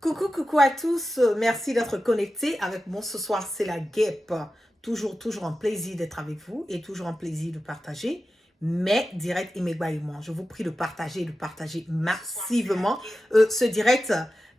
Coucou, coucou à tous. Merci d'être connectés avec moi. Ce soir, c'est la guêpe. Toujours un plaisir d'être avec vous et toujours un plaisir de partager mes directs immédiatement. Je vous prie de partager massivement ce direct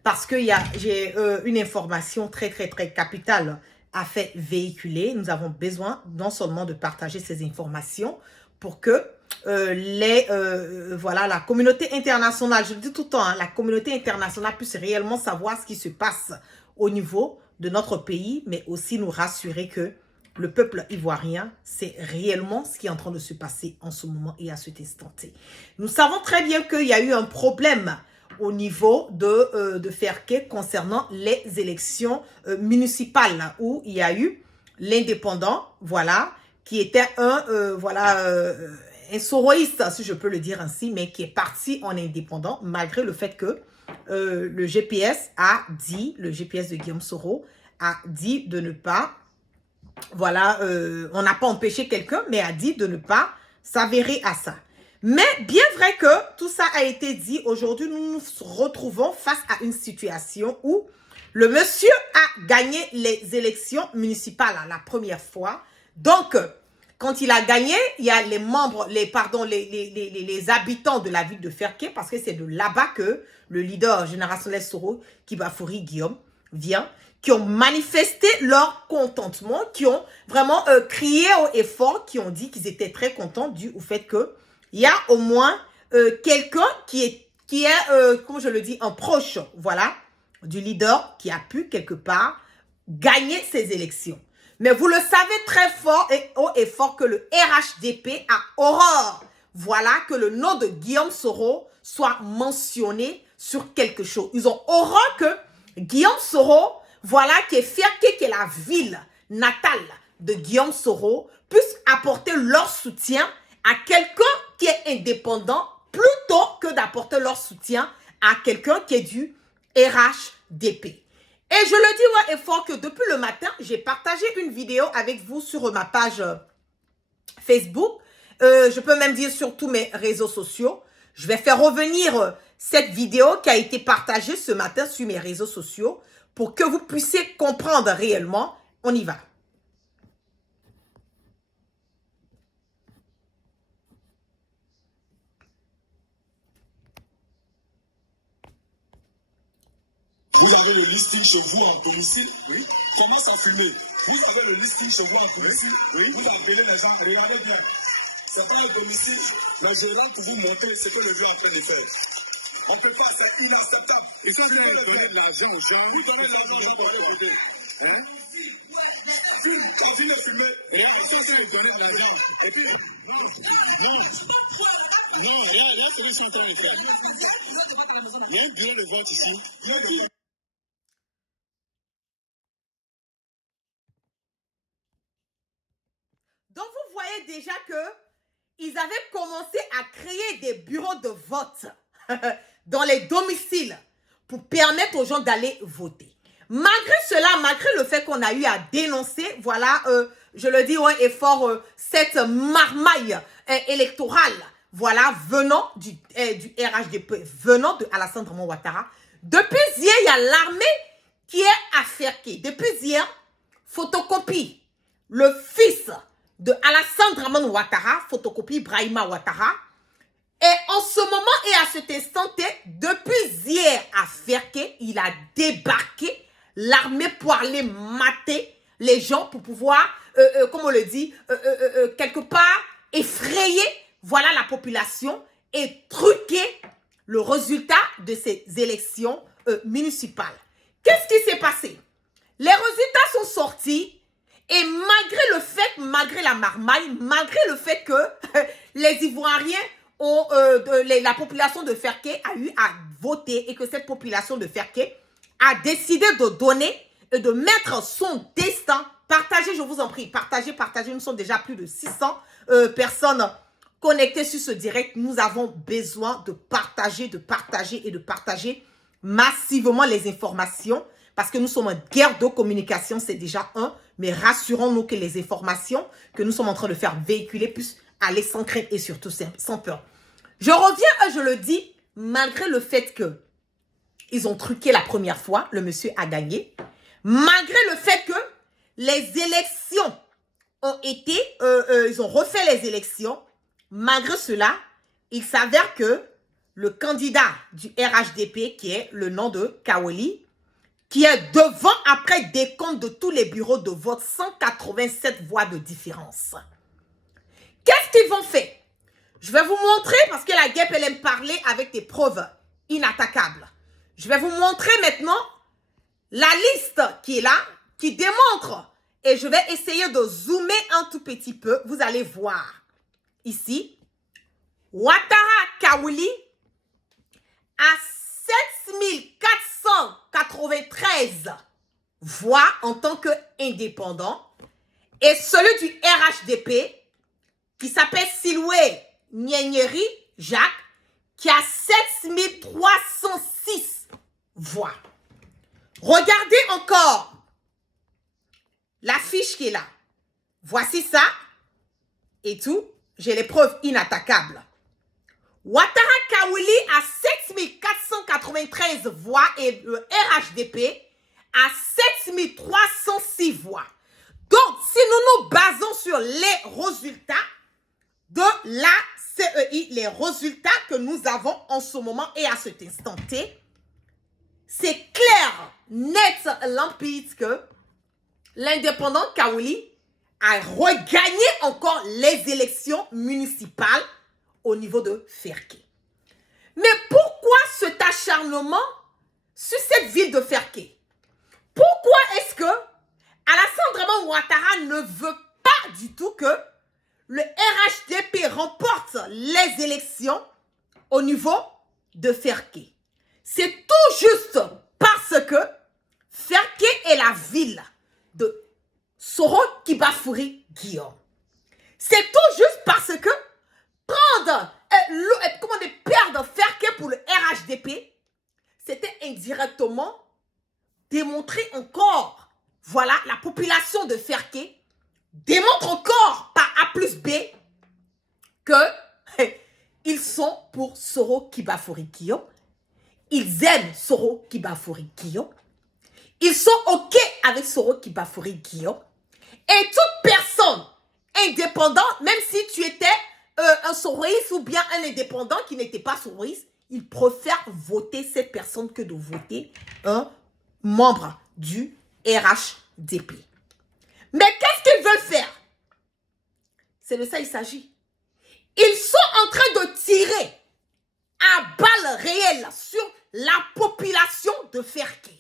parce que j'ai une information très capitale à faire véhiculer. Nous avons besoin non seulement de partager ces informations pour que voilà, la communauté internationale, je le dis tout le temps, hein, la communauté internationale puisse réellement savoir ce qui se passe au niveau de notre pays, mais aussi nous rassurer que le peuple ivoirien, c'est réellement ce qui est en train de se passer en ce moment et à cet instant T. Nous savons très bien qu'il y a eu un problème au niveau de Ferké concernant les élections municipales où il y a eu l'indépendant, voilà, qui était un soroïste, si je peux le dire ainsi, mais qui est parti en indépendant, malgré le fait que le GPS de Guillaume Soro a dit de ne pas, voilà, on n'a pas empêché quelqu'un, mais a dit de ne pas s'avérer à ça. Mais bien vrai que tout ça a été dit, aujourd'hui, nous nous retrouvons face à une situation où le monsieur a gagné les élections municipales la première fois. Donc, quand il a gagné, il y a les membres, les habitants de la ville de Ferké, parce que c'est de là-bas que le leader générationnel Soro, Kibafouri Guillaume, vient, qui ont manifesté leur contentement, qui ont vraiment crié haut et fort, qui ont dit qu'ils étaient très contents dû au fait que il y a au moins quelqu'un qui est comme je le dis, un proche, voilà, du leader qui a pu quelque part gagner ces élections. Mais vous le savez très fort et haut et fort que le RHDP a horreur, voilà, que le nom de Guillaume Soro soit mentionné sur quelque chose. Ils ont horreur que Guillaume Soro, voilà, qui est Ferké, qui est la ville natale de Guillaume Soro, puisse apporter leur soutien à quelqu'un qui est indépendant plutôt que d'apporter leur soutien à quelqu'un qui est du RHDP. Et je le dis ouais et fort que depuis le matin, j'ai partagé une vidéo avec vous sur ma page Facebook. Je peux même dire sur tous mes réseaux sociaux. Je vais faire revenir cette vidéo qui a été partagée ce matin sur mes réseaux sociaux pour que vous puissiez comprendre réellement. On y va. Vous avez le listing chez vous en domicile. Oui. Commence à fumer. Vous avez le listing chez vous en domicile. Oui. Vous appelez les gens. Regardez bien. C'est pas un domicile. Mais je rentre pour vous montrer ce que le vieux est en train de faire. On ne peut pas, c'est inacceptable. Ils sont en train de donner de l'argent aux gens. Vous donnez de l'argent aux gens pour aller voter. Hein? Quand vous de fumer, regarde, ils sont en train de donner de l'argent. Et puis, non, regarde ce qu'ils sont en train de faire. Il y a un bureau de vote ici. Donc, vous voyez déjà que ils avaient commencé à créer des bureaux de vote dans les domiciles pour permettre aux gens d'aller voter. Malgré cela, malgré le fait qu'on a eu à dénoncer, voilà, je le dis ouais et fort, cette marmaille électorale, voilà, venant du RHDP, venant de Alassane Draman Ouattara. Depuis hier, il y a l'armée qui est affairée. Depuis hier, photocopie, le fils de Alassane Draman Ouattara, photocopie Brahima Ouattara, et en ce moment et à cet instant, depuis hier à Ferké, il a débarqué l'armée pour aller mater les gens, pour pouvoir, comme on le dit, quelque part effrayer, voilà, la population et truquer le résultat de ces élections municipales. Qu'est-ce qui s'est passé? Les résultats sont sortis. Et malgré la marmaille, malgré le fait que les Ivoiriens la population de Ferké a eu à voter et que cette population de Ferké a décidé de donner et de mettre son destin. Partagez, je vous en prie, partagez. Nous sommes déjà plus de 600 personnes connectées sur ce direct. Nous avons besoin de partager massivement les informations parce que nous sommes en guerre de communication, c'est déjà un. Mais rassurons-nous que les informations que nous sommes en train de faire véhiculer puissent aller sans crainte et surtout sans peur. Je reviens, je le dis, malgré le fait que Ils ont truqué la première fois. Le monsieur a gagné. Malgré le fait que les élections ont été... ils ont refait les élections. Malgré cela, il s'avère que le candidat du RHDP, qui est le nom de Kaweli, qui est devant après décompte de tous les bureaux de vote, 187 voix de différence. Qu'est-ce qu'ils vont faire? Je vais vous montrer, parce que la guêpe, elle aime parler avec des preuves inattaquables. Je vais vous montrer maintenant la liste qui est là, qui démontre, et je vais essayer de zoomer un tout petit peu. Vous allez voir ici, Ouattara Kaweli a 7493 voix en tant qu'indépendant, et celui du RHDP, qui s'appelle Siloué Nienyeri Jacques, qui a 7306 voix. Regardez encore la fiche qui est là. Voici ça et tout. J'ai les preuves inattaquables. Ouattara Kaweli a 7493 voix et le RHDP a 7306 voix. Donc, si nous nous basons sur les résultats de la CEI, les résultats que nous avons en ce moment et à cet instant T, c'est clair, net, limpide que l'indépendant Kaweli a regagné encore les élections municipales au niveau de Ferké. Mais pourquoi cet acharnement sur cette ville de Ferké? Pourquoi est-ce que Alassane Dramane Ouattara ne veut pas du tout que le RHDP remporte les élections au niveau de Ferké? C'est tout juste parce que Ferké est la ville de Soro Kibafouri Guillaume. C'est tout juste parce que perdre Ferké pour le RHDP, c'était indirectement démontrer encore, voilà, la population de Ferké démontre encore par A plus B que ils sont pour Soro Kibafouri Guillaume. Ils aiment Soro Kibafouri Guillaume. Ils sont OK avec Soro Kibafouri Guillaume. Et toute personne indépendante, même si tu étais un soroïste ou bien un indépendant qui n'était pas soroïste, ils préfèrent voter cette personne que de voter un membre du RHDP. Mais qu'est-ce qu'ils veulent faire? C'est de ça qu'il s'agit. Ils sont en train de tirer à balles réelles sur la population de Ferké.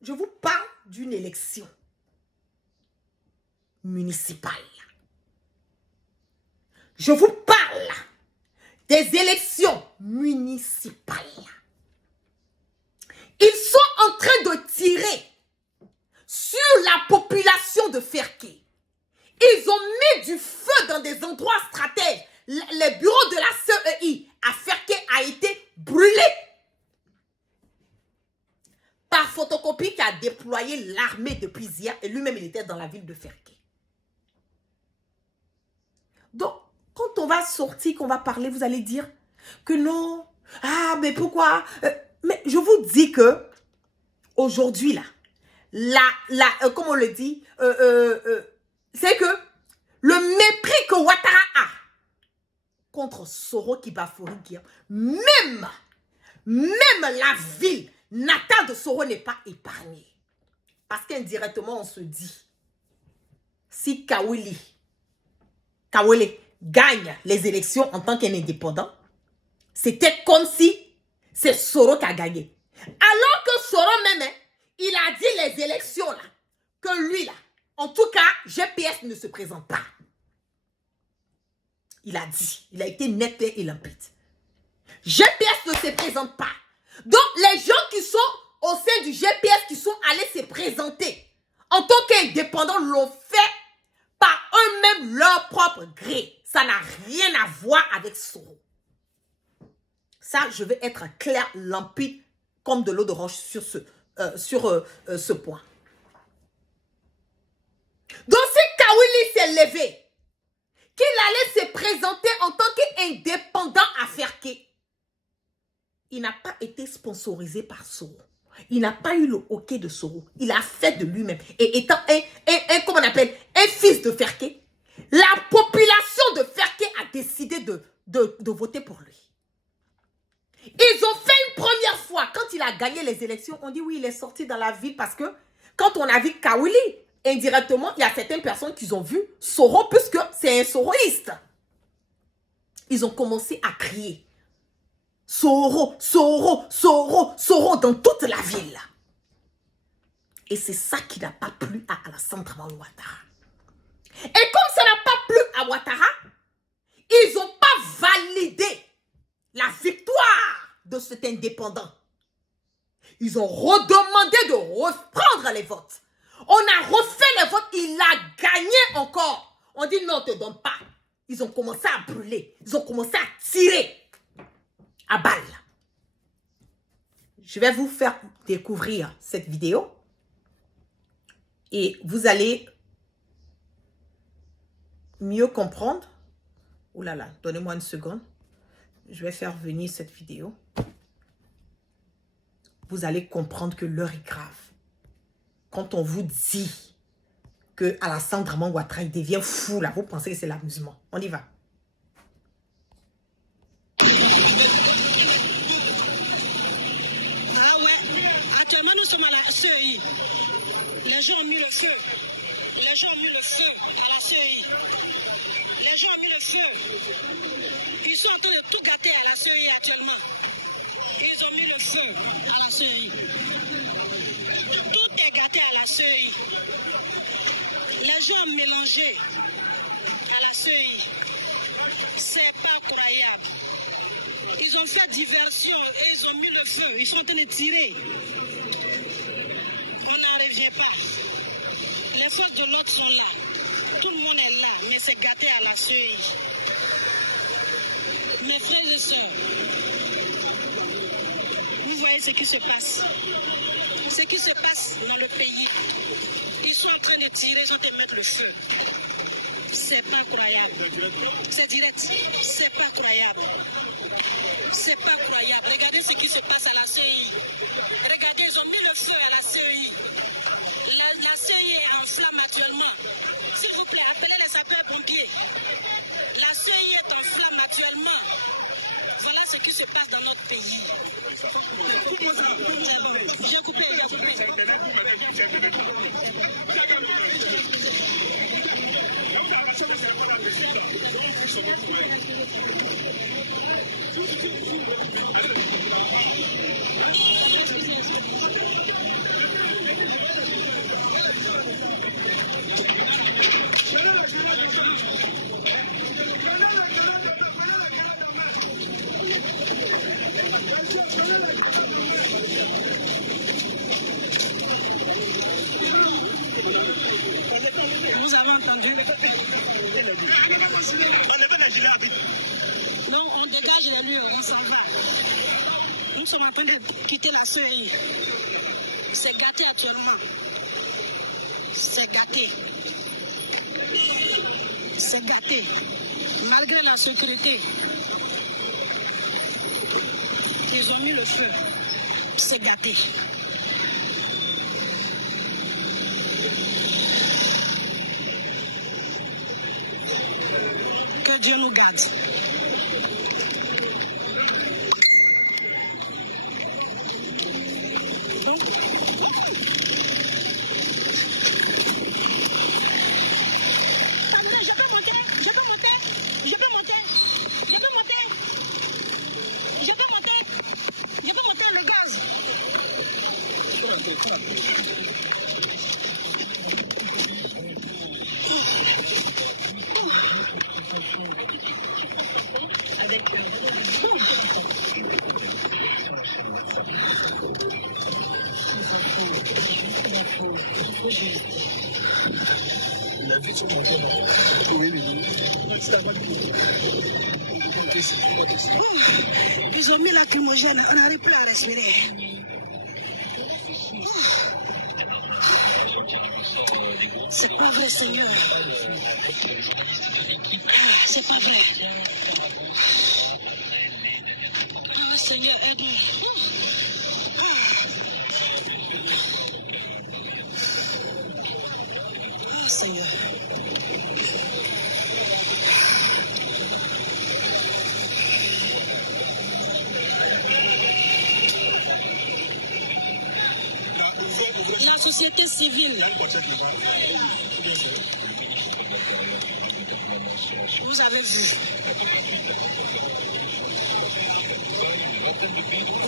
Je vous parle d'une élection municipale. Je vous parle des élections municipales. Ils sont en train de tirer sur la population de Ferké. Ils ont mis du feu dans des endroits stratèges. Les bureaux de la CEI à Ferké a été brûlé par Photocopie qui a déployé l'armée depuis hier et lui-même il était dans la ville de Ferké. Donc, quand on va sortir, qu'on va parler, vous allez dire que non. Ah, mais pourquoi? Mais je vous dis que aujourd'hui, comme on le dit, c'est que le mépris que Ouattara a contre Soro Kibafouri Guillaume, même la ville natale de Soro n'est pas épargnée. Parce qu'indirectement, on se dit, si Kaweli gagne les élections en tant qu'indépendant, c'était comme si c'est Soro qui a gagné. Alors que Soro même, il a dit les élections là, que lui là, en tout cas, GPS ne se présente pas. Il a dit, il a été net et limpide. GPS ne se présente pas. Donc, les gens qui sont au sein du GPS, qui sont allés se présenter en tant qu'indépendants, l'ont fait par eux-mêmes leur propre gré. Ça n'a rien à voir avec Soro. Ça, je vais être clair, limpide, comme de l'eau de roche sur ce point. Donc, si Kaweli s'est levé, qu'il allait se présenter en tant qu'indépendant à Ferké, il n'a pas été sponsorisé par Soro. Il n'a pas eu le hockey de Soro. Il a fait de lui-même. Et étant comment on appelle, un fils de Ferké, la population de Ferké a décidé de voter pour lui. Ils ont fait une première fois. Quand il a gagné les élections, on dit oui, il est sorti dans la ville parce que quand on a vu Kawili, indirectement, il y a certaines personnes qui ont vu Soro puisque c'est un soroïste. Ils ont commencé à crier. Soro, Soro, Soro, Soro dans toute la ville. Et c'est ça qui n'a pas plu à Alassane Dramane Ouattara. Et comme ça n'a pas plu à Ouattara, ils n'ont pas validé la victoire de cet indépendant. Ils ont redemandé de reprendre les votes. On a refait les votes, il a gagné encore. On dit non, on ne te donne pas. Ils ont commencé à brûler, ils ont commencé à tirer à balles. Je vais vous faire découvrir cette vidéo et vous allez mieux comprendre. Ouh là là, donnez-moi une seconde. Je vais faire venir cette vidéo. Vous allez comprendre que l'heure est grave. Quand on vous dit que Alassane Dramane Ouattara devient fou, là, vous pensez que c'est l'amusement. On y va. Ah ouais, actuellement nous sommes à la CEI. Les gens ont mis le feu. Les gens ont mis le feu à la CEI. Les gens ont mis le feu. Ils sont en train de tout gâter à la CEI actuellement. Ils ont mis le feu à la CEI. Tout est gâté à la CEI. Les gens ont mélangé à la CEI. C'est pas croyable. Ils ont fait diversion et ils ont mis le feu. Ils sont en train de tirer. On n'en revient pas. Les forces de l'ordre sont là. Tout le monde est là, mais c'est gâté à la CEI. Mes frères et sœurs, vous voyez ce qui se passe. Ce qui se passe dans le pays. Ils sont en train de tirer, ils sont en train de mettre le feu. C'est pas croyable. C'est direct. C'est pas croyable. C'est pas croyable. Regardez ce qui se passe à la CEI. Regardez, ils ont mis le feu à la CEI. La CEI est en flamme actuellement. S'il vous plaît, appelez les sapeurs-pompiers. La CEI est en flamme actuellement. Voilà ce qui se passe dans notre pays. C'est bon. J'ai coupé, j'ai coupé. Vous avez entendu? Non, on dégage les lieux, on s'en va. Nous sommes en train de quitter la CEI. C'est gâté actuellement. C'est gâté. C'est gâté. Malgré la sécurité, ils ont mis le feu. C'est gâté. Que Dieu nous garde. Ils ont mis lacrymogène, on n'arrive plus à respirer. C'est pas vrai, Seigneur. C'est pas vrai. Seigneur, aide-nous. Oh, Seigneur. La société civile. Vous avez vu.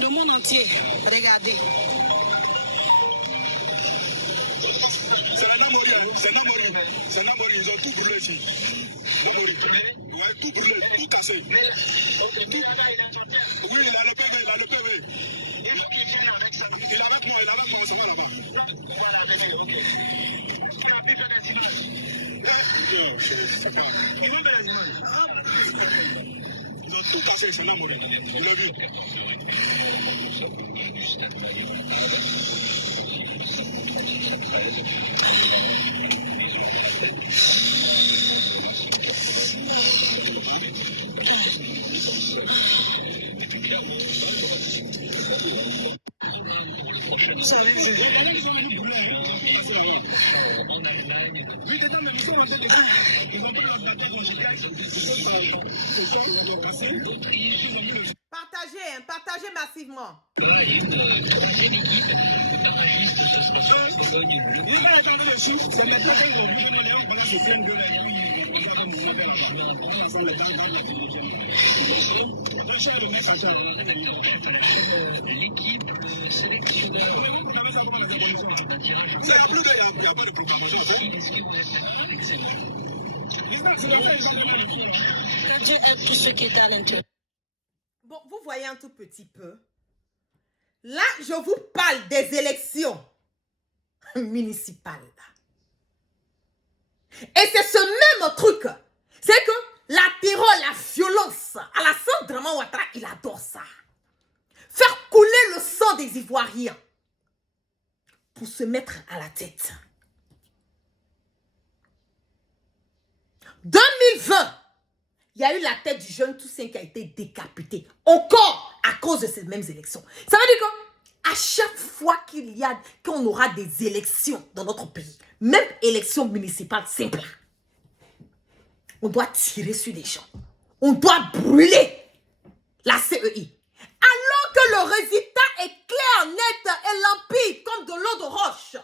Le monde entier, regardez. C'est la Namori, hein. C'est Namori. C'est Namori, ils ont tout brûlé ici. Namori. Ouais, tout brûlé, tout cassé. Tout. Oui, il a le PV, il a le PV. Il faut qu'il vienne avec ça. Il est avec moi, on se voit là-bas. Voilà, ok. On a pu faire des images. C'est pas grave. Ils vont faire des images. Ils ont tout cassé, c'est Namori. Il l'a vu. Vous avez vu. Oui, dedans, mais nous sommes rentrés dedans. Ils ont pris l'ordinateur en général. Ils ont cassé. Ils ont mis le... Partagez, hein, partagez massivement. Il y a une troisième équipe barragiste, ce sera sur Bourgogne. Il n'est pas attendre dessus. C'est maintenant qu'on va vu venir on regarde ce film de la nuit. Ils ont mouvement vers là-bas. On ensemble les dents dans la télévision. La chaîne de mettre à terre. Le rédacteur en chef à la chaîne, l'équipe, le sélectionneur. On avait ça comment la dévolution. Un tirage. Il n'y a pas de proclamation. Est-ce que vous êtes excellent? Que Dieu aide tous ceux qui étaient à l'intérieur. Bon, vous voyez un tout petit peu. Là, je vous parle des élections municipales. Et c'est ce même truc. C'est que la terreur, la violence, Alassane Draman Ouattara, il adore ça. Faire couler le sang des Ivoiriens pour se mettre à la tête. 2020, il y a eu la tête du jeune Toussaint qui a été décapité. Encore à cause de ces mêmes élections. Ça veut dire qu'à chaque fois qu'on aura des élections dans notre pays, même élections municipales simples, on doit tirer sur les gens. On doit brûler la CEI. Alors que le résultat est clair, net et limpide comme de l'eau de roche.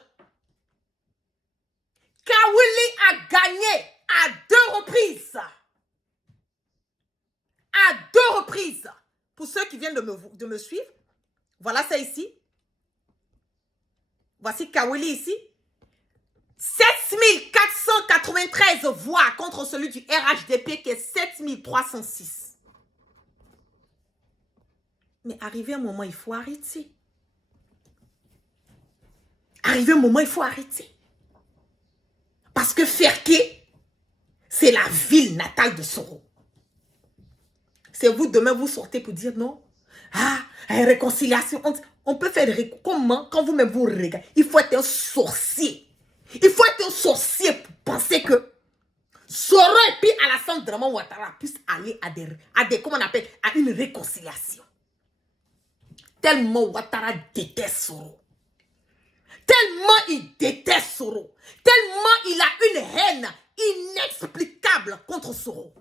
Kawili a gagné à 2 reprises. À 2 reprises. Pour ceux qui viennent de me suivre, voilà ça ici. Voici Kawili ici. 7493 voix contre celui du RHDP qui est 7306. Mais arrivé un moment, il faut arrêter. Arrivé un moment, il faut arrêter. Parce que Ferké, c'est la ville natale de Soro. C'est vous, demain, vous sortez pour dire non. Ah, réconciliation. On peut faire comment quand vous-même vous regardez. Il faut être un sorcier. Il faut être un sorcier pour penser que Soro et puis Alassane Draman Ouattara puissent aller à des comment on appelle, à une réconciliation. Tellement Ouattara déteste Soro. Tellement il déteste Soro. Tellement il a une haine inexplicable contre Soro.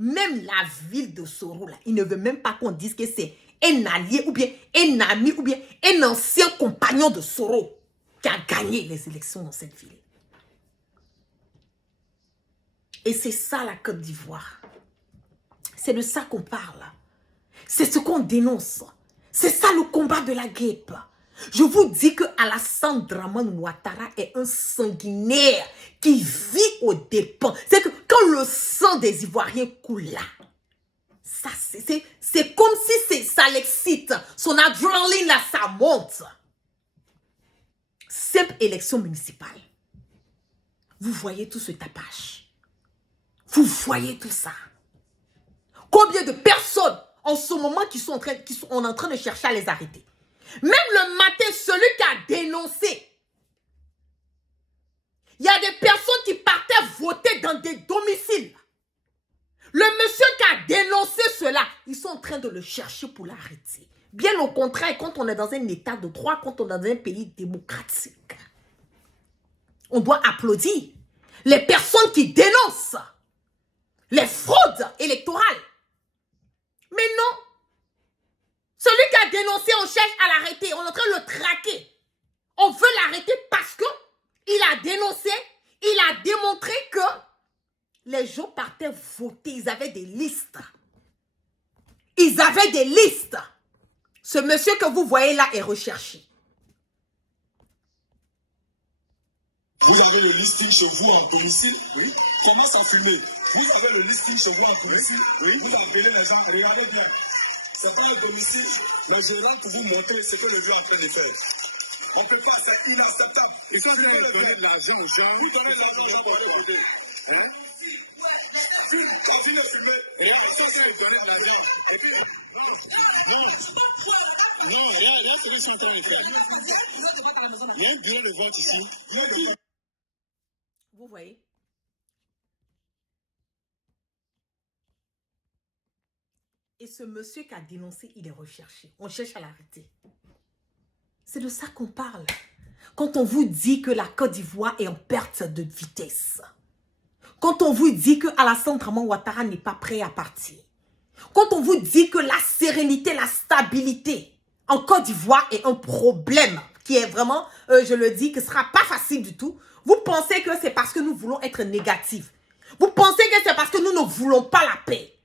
Même la ville de Soro, là, il ne veut même pas qu'on dise que c'est un allié ou bien un ami ou bien un ancien compagnon de Soro qui a gagné les élections dans cette ville. Et c'est ça la Côte d'Ivoire. C'est de ça qu'on parle. C'est ce qu'on dénonce. C'est ça le combat de la guêpe. Je vous dis que Alassane Draman Ouattara est un sanguinaire qui vit aux dépens. C'est que quand le sang des Ivoiriens coule là, c'est comme si ça l'excite. Son adrénaline là, ça monte. Simple élection municipale. Vous voyez tout ce tapage. Vous voyez tout ça. Combien de personnes en ce moment qui sont en train de chercher à les arrêter. Même le matin, celui qui a dénoncé. Il y a des personnes qui partaient voter dans des domiciles. Le monsieur qui a dénoncé cela, ils sont en train de le chercher pour l'arrêter. Bien au contraire, quand on est dans un état de droit, quand on est dans un pays démocratique, on doit applaudir les personnes qui dénoncent les fraudes électorales. Mais non, celui qui a dénoncé, on cherche à l'arrêter, on est en train de le traquer. On veut l'arrêter parce que il a dénoncé, il a démontré que les gens partaient voter, ils avaient des listes. Ils avaient des listes. Ce monsieur que vous voyez là est recherché. Vous avez le listing chez vous en domicile. Oui. Commence à filmer. Vous avez le listing chez vous en domicile. Oui. Vous appelez les gens. Regardez bien. C'est pas un domicile. Le gérant pour vous montrer ce que le vieux est en train de faire. On ne peut pas, c'est inacceptable. Ils sont en train de donner de l'argent aux gens. Vous donnez de l'argent aux gens pour aller voter. Hein? La ville est filmée. Regarde, ils sont en train de donner de l'argent. Et puis, non, regarde ce qu'ils sont en train de faire. Il y a un bureau de vote ici. Vous voyez? Et ce monsieur qui a dénoncé, il est recherché. On cherche à l'arrêter. C'est de ça qu'on parle. Quand on vous dit que la Côte d'Ivoire est en perte de vitesse. Quand on vous dit que Alassane Dramane Ouattara n'est pas prêt à partir. Quand on vous dit que la sérénité, la stabilité en Côte d'Ivoire est un problème qui est vraiment, je le dis, que ce ne sera pas facile du tout. Vous pensez que c'est parce que nous voulons être négatifs. Vous pensez que c'est parce que nous ne voulons pas la paix.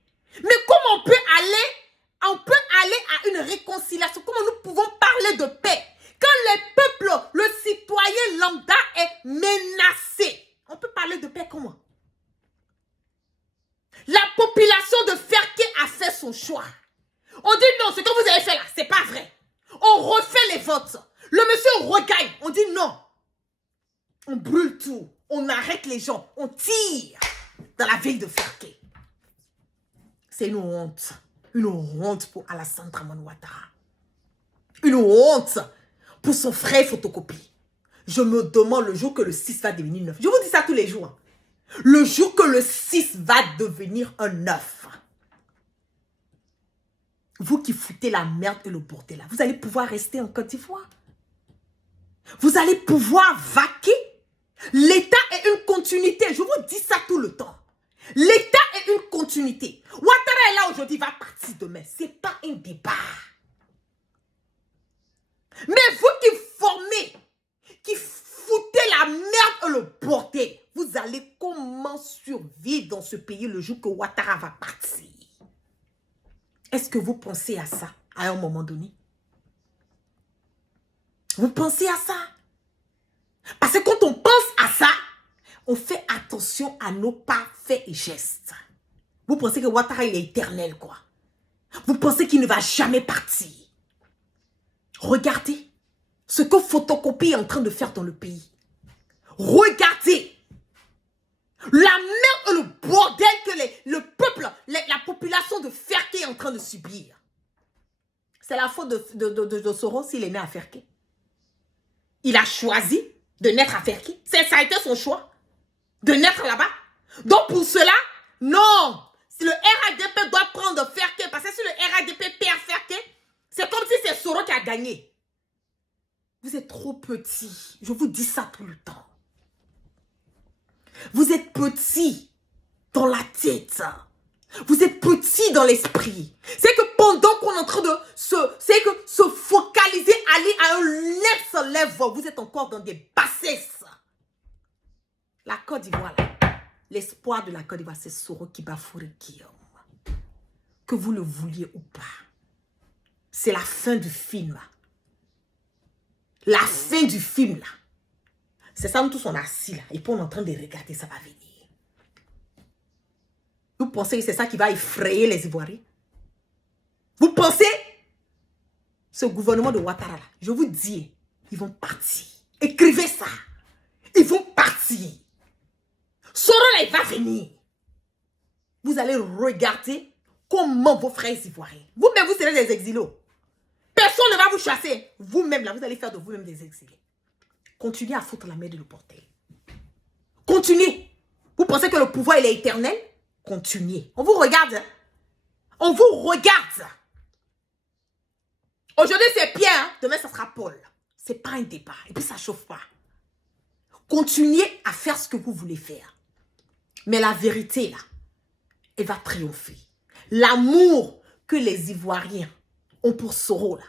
Mais comment on peut aller à une réconciliation? Comment nous pouvons parler de paix? Quand le peuple, le citoyen lambda est menacé, on peut parler de paix comment? La population de Ferké a fait son choix. On dit non, ce que vous avez fait là, c'est pas vrai. On refait les votes. Le monsieur regagne. On dit non. On brûle tout. On arrête les gens. On tire dans la ville de Ferké. C'est une honte. Une honte pour Alassane Dramane Ouattara. Une honte pour son frère photocopie. Je me demande le jour que le 6 va devenir 9. Je vous dis ça tous les jours. Le jour que le 6 va devenir un 9. Vous qui foutez la merde et le bordel là, vous allez pouvoir rester en Côte d'Ivoire. Vous allez pouvoir vaquer. L'État est une continuité. Je vous dis ça tout le temps. L'État est une continuité. Ouattara est là aujourd'hui, il va partir demain. Ce n'est pas un débat. Mais vous qui formez, qui foutez la merde et le bordel, vous allez comment survivre dans ce pays le jour que Ouattara va partir? Est-ce que vous pensez à ça à un moment donné? Vous pensez à ça? Parce que quand on pense à ça, on fait attention à nos pas, faits et gestes. Vous pensez que Ouattara, il est éternel, quoi? Vous pensez qu'il ne va jamais partir? Regardez ce que Photocopie est en train de faire dans le pays. Regardez la merde et le bordel que le peuple, la population de Ferké est en train de subir. C'est la faute de Soro s'il est né à Ferké. Il a choisi de naître à Ferké. Ça a été son choix de naître là-bas. Donc pour cela, non. Si le RADP doit prendre Ferké, parce que si le RADP perd Ferké, c'est comme si c'est Soro qui a gagné. Vous êtes trop petit. Je vous dis ça tout le temps. Vous êtes petit dans la tête. Vous êtes petit dans l'esprit. C'est que pendant qu'on est en train de se focaliser, aller à un next level, vous êtes encore dans des bassesses. La Côte d'Ivoire, l'espoir de la Côte d'Ivoire, c'est Soro Kibafouré Guillaume. Que vous le vouliez ou pas. C'est la fin du film. La fin du film, là. C'est ça, nous tous, on est assis, là. Et puis, on est en train de regarder, ça va venir. Vous pensez que c'est ça qui va effrayer les Ivoiriens? Vous pensez? Ce gouvernement de Ouattara, là, je vous dis, ils vont partir. Écrivez ça. Ils vont partir. Soro, là, il va venir. Vous allez regarder comment vos frères Ivoiriens, vous-même, vous serez des exilos. Personne ne va vous chasser. Vous-même, là, vous allez faire de vous-même des exilés. Continuez à foutre la merde de le portail. Continuez. Vous pensez que le pouvoir, il est éternel? continuez. On vous regarde. Hein? On vous regarde. Aujourd'hui, c'est Pierre. Hein? Demain, ça sera Paul. C'est pas un débat. Et puis, ça chauffe pas. Continuez à faire ce que vous voulez faire. Mais la vérité, là, elle va triompher. L'amour que les Ivoiriens ont pour Soro, là,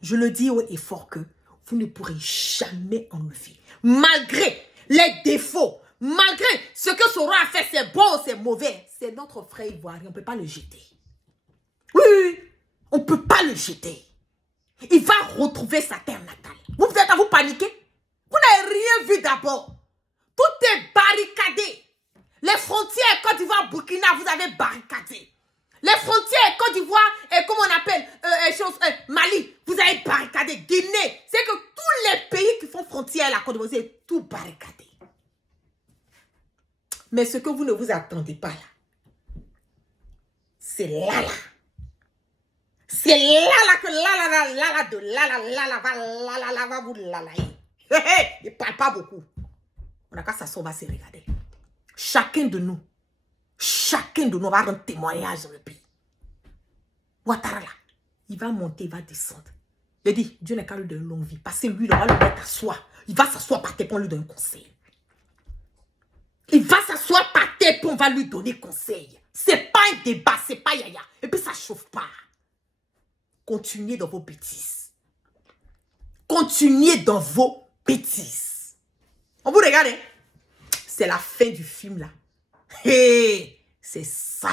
je le dis haut et fort que vous ne pourrez jamais enlever. Malgré les défauts, malgré ce que Soro a fait, c'est bon ou c'est mauvais, c'est notre frère ivoirien, on ne peut pas le jeter. Oui, on ne peut pas le jeter. Il va retrouver sa terre natale. Vous êtes à vous paniquer? Vous n'avez rien vu d'abord. Tout est barricadé. Les frontières Côte d'Ivoire, Burkina, vous avez barricadé. Les frontières Côte d'Ivoire, comment on appelle, Mali, vous avez barricadé. Guinée, c'est que tous les pays qui font frontière à la Côte d'Ivoire, c'est tout barricadé. Mais ce que vous ne vous attendez pas là, c'est là. C'est là que va vous lalayer. Il ne parle pas beaucoup. On n'a qu'à s'asseoir, on va se regarder. Chacun de nous va rendre témoignage dans le pays. Ouattara là, il va monter, il va descendre. Je dis, Dieu n'a qu'à lui donner une longue vie. Parce que lui, il va le mettre à soi. Il va s'asseoir par terre pour lui donner un conseil. Il va s'asseoir par terre pour on va lui donner conseil. C'est pas un débat, c'est pas yaya. Et puis ça chauffe pas. Continuez dans vos bêtises. Continuez dans vos bêtises. On vous regarde, hein? C'est la fin du film là. Hey, c'est ça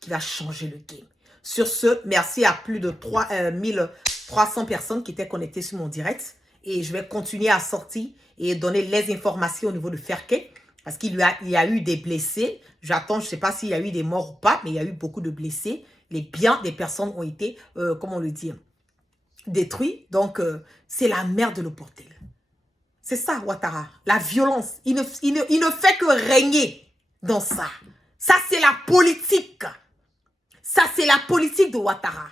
qui va changer le game. Sur ce, merci à plus de 3300 personnes qui étaient connectées sur mon direct. Et je vais continuer à sortir et donner les informations au niveau de Ferke. Parce qu'il y a eu des blessés. J'attends, je ne sais pas s'il y a eu des morts ou pas, mais il y a eu beaucoup de blessés. Les biens des personnes ont été, comment le dire, détruits. Donc, c'est la merde de le porter. C'est ça, Ouattara. La violence. Il ne fait que régner dans ça. Ça, c'est la politique. Ça, c'est la politique de Ouattara.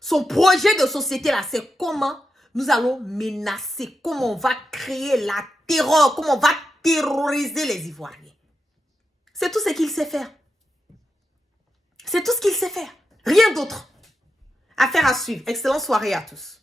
Son projet de société, là, c'est comment nous allons menacer, comment on va créer la terreur, comment on va terroriser les Ivoiriens. C'est tout ce qu'il sait faire. C'est tout ce qu'il sait faire. Rien d'autre. Affaire à suivre. Excellente soirée à tous.